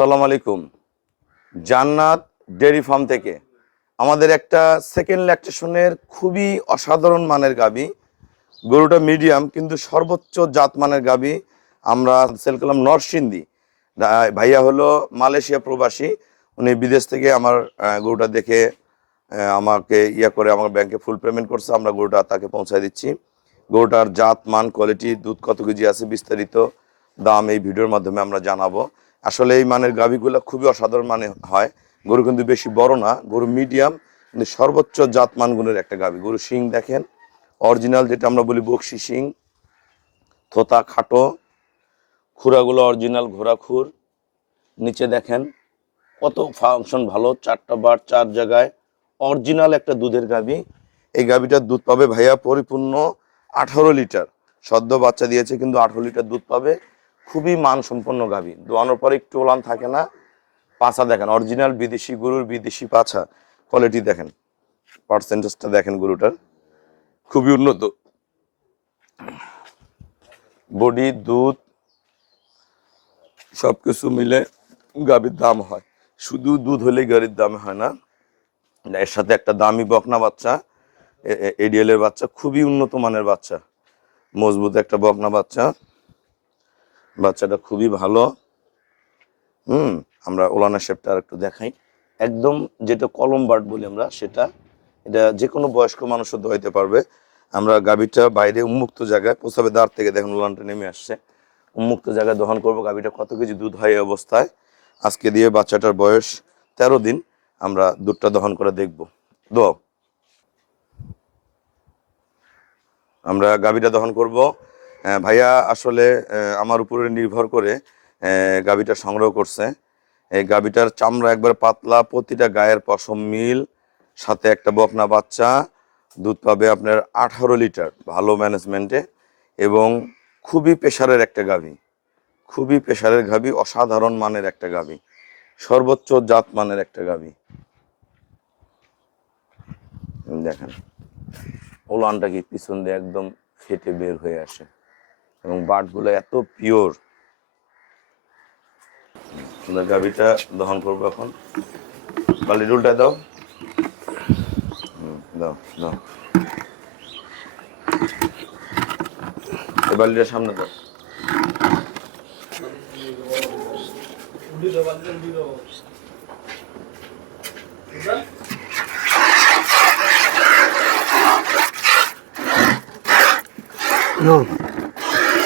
আসসালামু আলাইকুম। জান্নাত ডেয়ারি ফার্ম থেকে আমাদের একটা সেকেন্ড ল্যাকটেশনের খুবই অসাধারণ মানের গাবি। গরুটা মিডিয়াম কিন্তু সর্বোচ্চ জাত মানের গাবি আমরা সেল করলাম নরসিংদী। ভাইয়া হলো মালয়েশিয়া প্রবাসী, উনি বিদেশ থেকে আমার গরুটা দেখে আমাকে করে আমার ব্যাংকে ফুল পেমেন্ট করছে। আমরা গরুটা তাকে পৌঁছায় দিচ্ছি। গরুটার জাত মান কোয়ালিটি দুধ কত কেজি আছে বিস্তারিত দাম এই ভিডিওর মাধ্যমে আমরা জানাবো। আসলে এই মানের গাভীগুলো খুবই অসাধারণ মানে হয়। গরু কিন্তু বেশি বড় না, গরু মিডিয়াম কিন্তু সর্বোচ্চ জাত মানগুলোর একটা গাভী। গরু শিং দেখেন অরিজিনাল, যেটা আমরা বলি বকশি শিং, থোতা খাটো, খুরাগুলো অরিজিনাল ঘোড়া খুর। নিচে দেখেন কত ফাংশন ভালো, 4টা বার 4 জায়গায়, অরিজিনাল একটা দুধের গাভী। এই গাভীটার দুধ পাবে ভাইয়া পরিপূর্ণ 18 লিটার। সদ্য বাচ্চা দিয়েছে কিন্তু 18 লিটার দুধ পাবে। খুবই মানসম্পন্ন গাভী, দোয়ানোর পরে একটু ওলান থাকে না। পাছা দেখেন অরিজিনাল বিদেশি গরুর বিদেশি পাছা, কোয়ালিটি দেখেন, পার্সেন্টেজটা দেখেন, গরুটার খুবই উন্নত। বডি দুধ সবকিছু মিলে গাভীর দাম হয়, শুধু দুধ হলে গাড়ির দাম হয় না। এর সাথে একটা দামি বকনা বাচ্চা, এডিএল এর বাচ্চা, খুবই উন্নত মানের বাচ্চা, মজবুত একটা বকনা বাচ্চা। বাচ্চাটা খুবই ভালো। আমরা ওলানা শেপটা আর একটু দেখাই। একদম যেটা কলম বার্ড বলি আমরা সেটা, এটা যে কোনো বয়স্ক মানুষও দোয়াইতে পারবে। আমরা গাভীটা বাইরে উন্মুক্ত জায়গায় প্রসাবের দ্বার থেকে দেখেন ওলানটা নেমে আসছে, উন্মুক্ত জায়গায় দহন করবো। গাভীটা কত কেজি দুধ হয় এই অবস্থায়, আজকে দিয়ে বাচ্চাটার বয়স 13 দিন। আমরা দুধটা দহন করে দেখবো। দোয়াও, আমরা গাভীটা দহন করব। ভাইয়া আসলে আমার উপরে নির্ভর করে গাভীটা সংগ্রহ করছে। এই গাভীটার চামড়া একবার পাতলা, প্রতিটা গায়ের পশম মিল, সাথে একটা বকনা বাচ্চা। দুধ পাবে আপনার 18 লিটার ভালো ম্যানেজমেন্টে, এবং খুবই প্রেশারের একটা গাভী, খুবই প্রেশারের গাভী, অসাধারণ মানের একটা গাভী, সর্বোচ্চ জাত মানের একটা গাভী। দেখেন ওলানটা কি পিছন দিয়ে একদম ফেটে বের হয়ে আসে, এবং বাটগুলো এত পিওর। গাভীটা দহন করবো এখন। বালি রুলটা দাও, দাও দাও, এই বালিটা সামনে দাও।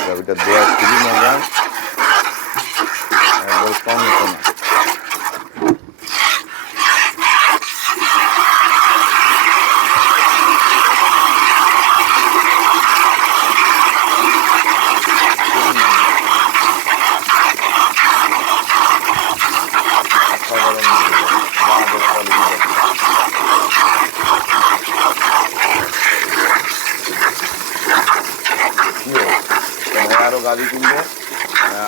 গাভীটা দেওয়া খুবই মজা, একবার কম হতো না। আরো গাড়ি কিনবো।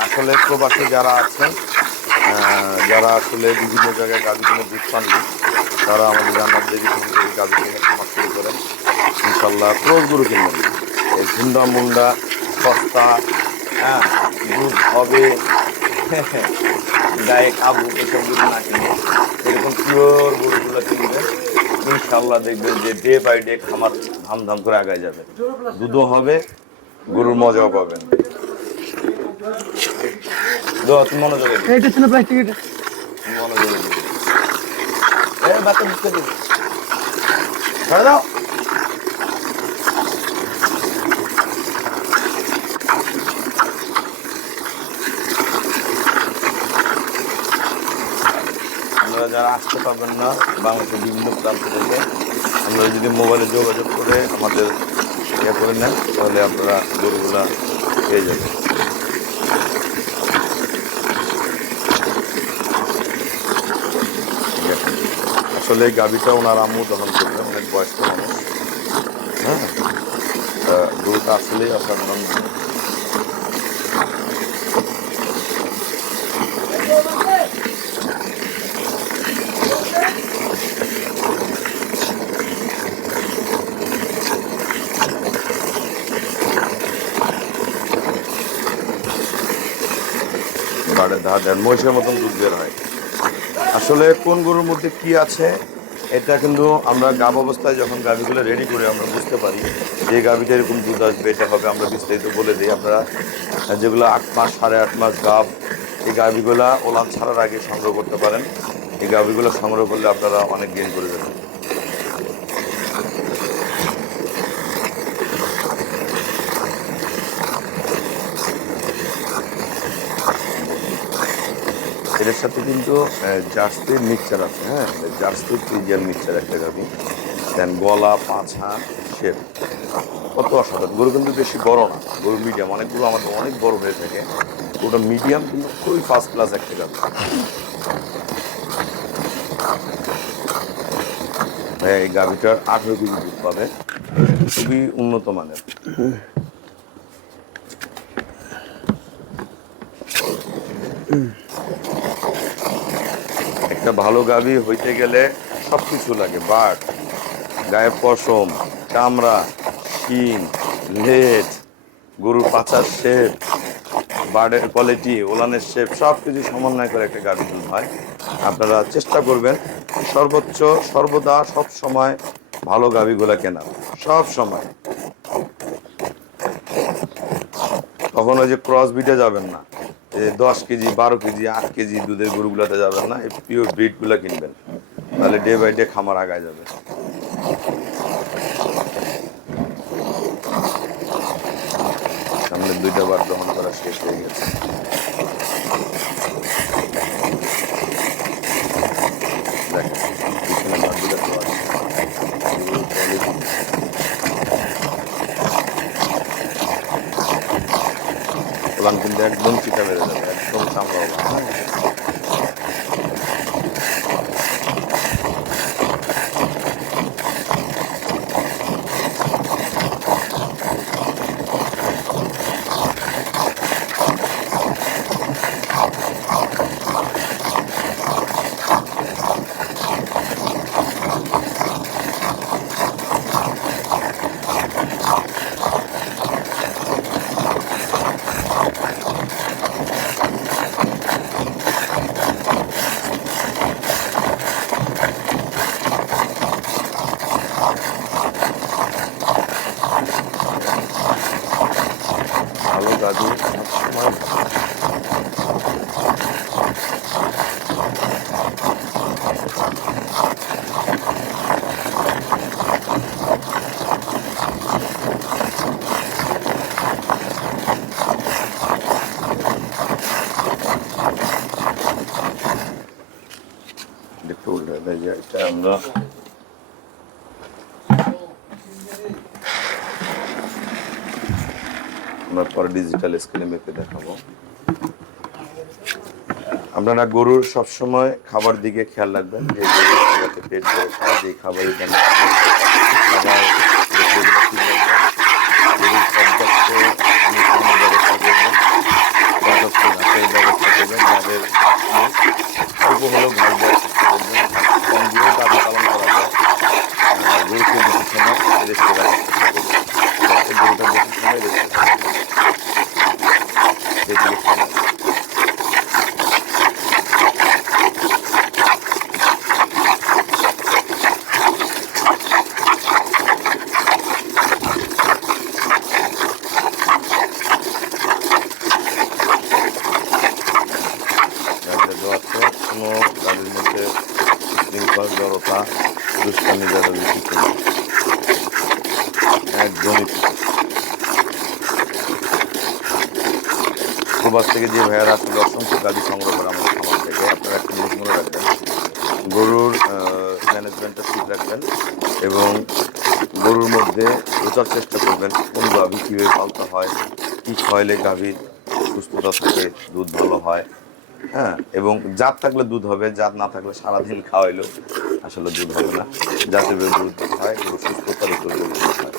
আসলে প্রবাসী যারা আছেন, যারা আসলে বিভিন্ন জায়গায় গাড়ি কিনে দুধ পাননি, তারা আমাদের জান্নাত ডেইরি ফার্ম থেকে গাড়ি কিনে খামার শুরু করেন। ইনশাল্লাহ ক্রোজ গরু কিনবেন, এই ঝুন্ডা মুন্ডা সস্তা, দুধ হবে, গায়ে কাবু, এসব গরু না কিনে এরকম পিওর গরুগুলো কিনবেন। ইনশাল্লাহ দেখবেন যে ডে বাই ডে খামার ধাম করে আগায় যাবে, দুধও হবে, গরুর মজাও পাবেন। মনোযোগে দাও। আপনারা যারা আসতে পারবেন না বাংলাদেশের বিভিন্ন প্রান্ত থেকে, আপনারা যদি মোবাইলে যোগাযোগ করে আমাদের করে নেন তাহলে আপনারা গরুগুলা পেয়ে যাবেন। আসলে এই গাভীটা ওনার আম্মু দহন করবেন, অনেক বয়স্ক মানুষ। গরুটা আসলেই অসাধারণ। বাড়ে দেন মহিষের মতন দুধ বের হয়। আসলে কোন গরুর মধ্যে কি আছে এটা কিন্তু আমরা গাব অবস্থায় যখন গাভিগুলো রেডি করে আমরা বুঝতে পারি যে গাভিটা এরকম দুধ আসবে, এটা হবে, আমরা বিস্তারিত বলে দিই। আপনারা যেগুলো 8 মাস 8.5 মাস গাভ, এই গাভিগুলা ওলান ছাড়ার আগে সংগ্রহ করতে পারেন। এই গাভিগুলো সংগ্রহ করলে আপনারা অনেক গেইন করে দেবেন। এর সাথে কিন্তু জার্সির মিক্সচার আছে, হ্যাঁ, জার্সির ফ্রিজিয়ান মিক্সচার একটা গাভি। দেন গলা, পাছা, শেপ কত অসাধারণ। গরু কিন্তু বেশি বড় না, গরু মিডিয়াম। অনেকগুলো আমাদের অনেক বড় হয়ে থাকে, ওটা মিডিয়াম কিন্তু খুবই ফার্স্ট ক্লাস একটা গাভি। এই গাভিটার 18 কেজি দুধ পাবে, খুবই উন্নত মানের। একটা ভালো গাভি হইতে গেলে সবকিছু লাগে, বাট, গায়ে পশম, চামড়া, শিং, লেজ, গরুর পাচার শেপ, বার্ডের কোয়ালিটি, ওলানের শেপ, সব কিছু সমন্বয় করে একটা গাভি দুধ হয়। আপনারা চেষ্টা করবেন সর্বোচ্চ সর্বদা সব সময় ভালো গাভিগুলা কেনা, সব সময়। কখনো যে ক্রস বিটে যাবেন না, 10 কেজি 12 কেজি 8 কেজি দুধের গরুগুলাতে যাবেন না, এই পিওর ব্রিডগুলা কিনবেন, তাহলে ডে বাই ডে খামার আগায় যাবে। সামনে 2টা বার গ্রহণ করা শেষ হয়ে গেছে। ওলান কিন্তু একদম চিটা বেড়ে যাবে, একদম চামড়া ওলান। ভালো গাভী সবসময় দেখতে উল্টে দেয় যে এটা আমরা পরে ডিজিটাল স্ক্রিনে মেপে দেখাবো। আপনারা গরুর সবসময় খাবার দিকে খেয়াল রাখবেন, যে যাতে পেট ভরে খায়, যে খাবারই কেন যাদের অল্প হলেও ঘাস দেওয়ার চেষ্টা করবেন, কম দিয়েও গাভী পালন করা যায়। গরুকে বেশি সময় রেস্টে রাখার চেষ্টা করবেন, গরুটা বেশি সময় রেস্টে থাকবে। কোনো গাড়ির মধ্যে শৃঙ্খল, জড়তা, দুষ্টামি জড়ালি কিছু নেই, একদমই। প্রবাস থেকে যে ভাইয়ারা আসলে অসংখ্য গাড়ি সংগ্রহ করে আমাদের খামার থেকে, আপনারা একটা জিনিস মনে রাখবেন, গরুর ম্যানেজমেন্টটা ঠিক রাখবেন এবং গরুর মধ্যে বোঝার চেষ্টা করবেন কোন গাভী কীভাবে পালতে হয়, কী খাওয়াইলে গাভীর সুস্থতা থাকে, দুধ ভালো হয়, হ্যাঁ। এবং জাত থাকলে দুধ হবে, জাত না থাকলে সারাদিন খাওয়াইলেও আসলে দুধ হবে না। জাতের গুরুত্ব হয়, গরু সুস্থতার উপর গুরুত্ব হয়।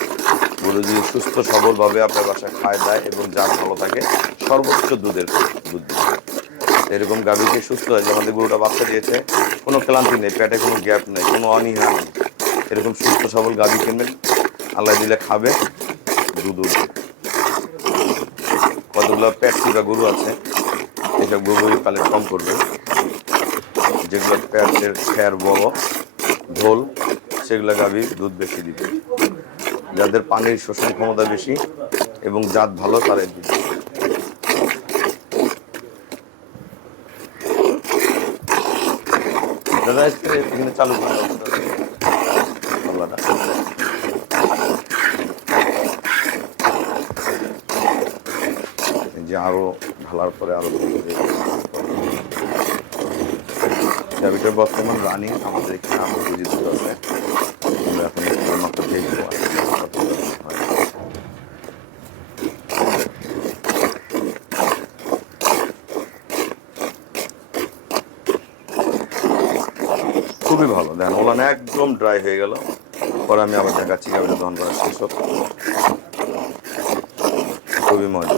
গরু যদি সুস্থ সবলভাবে আপনার বাসায় খায় দেয় এবং জাত ভালো থাকে, সর্বোচ্চ দুধের দুধ দিবে। এরকম গাভীকে সুস্থ হয়, যে আমাদের গরুটা বাচ্চা দিয়েছে, কোনো ক্লান্তি নেই, পেটে কোনো গ্যাপ নেই, কোনো অনীহা নেই, এরকম সুস্থ সবল গাভী কিনবেন, আল্লাহ দিলে খাবে, দুধ উঠবে। কতগুলো পেট টিকা গরু আছে, এইসব গরুই পালে কম করবে, যেগুলো পেটের খ্যার বড় ঢোল সেগুলো গাভী দুধ বেশি দিবে। যাদের পানির শোষণ ক্ষমতা বেশি এবং জাত ভালো তারাই দিবে। দাদা এখানে চালু করে যে আরো ঢালার পরে আরো গাভীটার বর্তমান রানিং আমাদের এখানে আরো কেজি দুধ আছে। আমরা এখন মাত্র দেখবো খুবই ভালো। দেখেন ওলান একদম ড্রাই হয়ে গেল, পরে আমি আবার দেখাচ্ছি গাভীটা দহন করা শেষ হোক। খুবই মজা।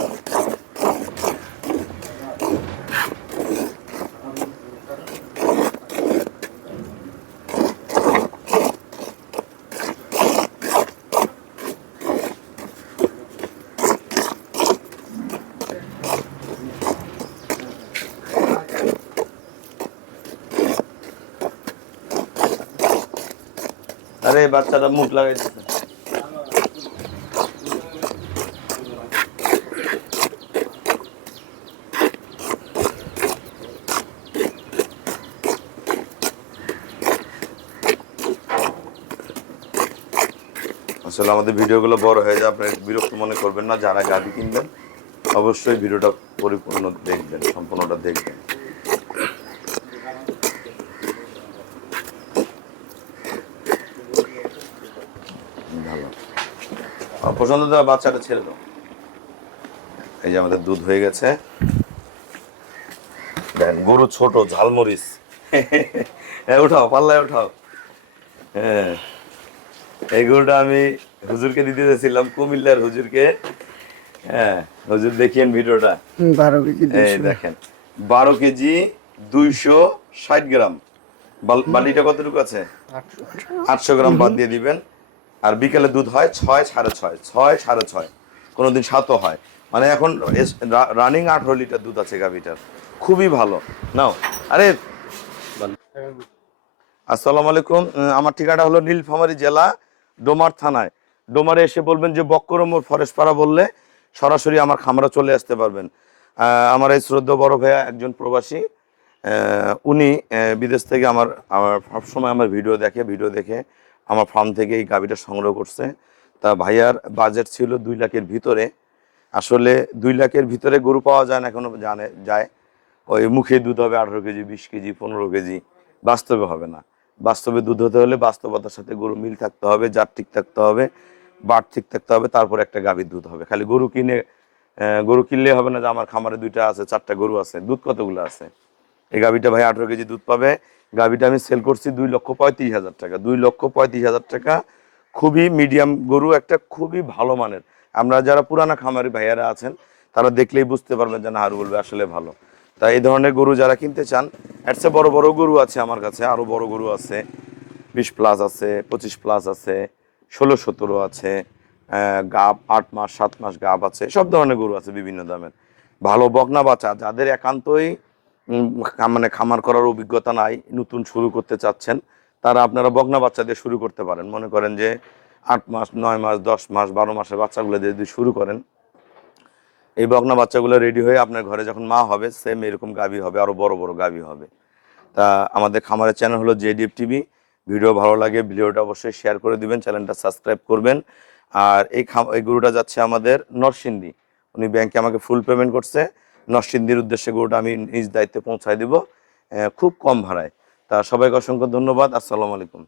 আরে বাচ্চাটা মুখ লাগাইছে। আসলে আমাদের ভিডিওগুলো বড় হয়ে যায়, আপনি বিরক্ত মনে করবেন না। যারা গাভী কিনবেন অবশ্যই ভিডিওটা পরিপূর্ণ দেখবেন, সম্পূর্ণটা দেখবেন। ভালো পছন্দ দেওয়া বাচ্চাটা ছেড়ে দাও। এই যে আমাদের দুধ হয়ে গেছে। দেন গরু ছোট ঝালমরিচ। উঠাও পাল্লায় উঠাও। হ্যাঁ এই গরুটা আমি হুজুরকে দিতে চাইছিলাম, কুমিল্লার হুজুরকে। হ্যাঁ হুজুর দেখিয়েন ভিডিওটা। 12 কেজি। এই দেখেন 12 কেজি 260 গ্রাম। বালিটা কতটুকু আছে? 800 গ্রাম বাদ দিয়ে দিবেন। আর বিকেলে দুধ হয় 6 6.5 6 6.5, কোনোদিন 7ও হয়। মানে এখন রানিং 18 লিটার দুধ আছে গাভীটার, খুবই ভালো। নাও আরে আসসালামু আলাইকুম। আমার ঠিকানা হলো নীলফামারী জেলা ডোমার থানায়। ডোমারে এসে বলবেন যে বক্করমোর ফরেস্ট পাড়া, বললে সরাসরি আমার খামারে চলে আসতে পারবেন। আমার এই শ্রদ্ধেয় বড় ভাইয়া একজন প্রবাসী, উনি বিদেশ থেকে আমার সবসময় আমার ভিডিও দেখে আমার ফার্ম থেকে এই গাভীটা সংগ্রহ করছে। তা ভাইয়ার বাজেট ছিল 2 লাখের ভিতরে। আসলে 2 লাখের ভিতরে গরু পাওয়া যায় না, এখনো যায়। ওই মুখে দুধ হবে 18 কেজি 20 কেজি 15 কেজি, বাস্তবে হবে না। বাস্তবে দুধ হতে হলে বাস্তবতার সাথে গরু মিল থাকতে হবে, জাত ঠিক থাকতে হবে, বাট ঠিক থাকতে হবে, তারপর একটা গাভীর দুধ হবে। খালি গরু কিনলে হবে না যে আমার খামারে 2টা আছে 4টা গরু আছে, দুধ কতগুলো আছে। এই গাভীটা ভাই 18 কেজি দুধ পাবে। গাভীটা আমি সেল করছি 2,35,000 টাকা। 2,35,000 টাকা। খুবই মিডিয়াম গরু, একটা খুবই ভালো মানের। আমরা যারা পুরানা খামারি ভাইয়ারা আছেন তারা দেখলেই বুঝতে পারবেন যে না আর বলবে আসলে ভালো। তাই এই ধরনের গরু যারা কিনতে চান, এর চেয়ে বড় বড় গরু আছে আমার কাছে, আরো বড় গরু আছে, 20+ আছে, 25+ আছে, 16-17 আছে, গাব 8 মাস 7 মাস গাব আছে, সব ধরনের গরু আছে বিভিন্ন দামের। ভালো বকনা বাচ্চা যাদের একান্তই মানে খামার করার অভিজ্ঞতা নাই, নতুন শুরু করতে চাচ্ছেন, তারা আপনারা বকনা বাচ্চা দিয়ে শুরু করতে পারেন। মনে করেন যে 8 মাস 9 মাস 10 মাস 12 মাসের বাচ্চাগুলো দিয়ে যদি শুরু করেন, এই বকনা বাচ্চাগুলো রেডি হয়ে আপনার ঘরে যখন মা হবে, সেম এরকম গাভী হবে, আরো বড় বড় গাভী হবে। তা আমাদের খামারের চ্যানেল হলো জেডিএফ টিভি। ভিডিও ভালো লাগে ভিডিওটা অবশ্যই শেয়ার করে দিবেন, চ্যানেলটা সাবস্ক্রাইব করবেন। আর এই গরুটা যাচ্ছে আমাদের নরসিংদী। উনি ব্যাংকে আমাকে ফুল পেমেন্ট করছে। নরসিংদীর উদ্দেশ্যে গরুটা আমি নিজ দায়িত্বে পৌঁছায় দিব, খুব কম ভাড়ায়। তা সবাইকে অসংখ্য ধন্যবাদ। আসসালামু আলাইকুম।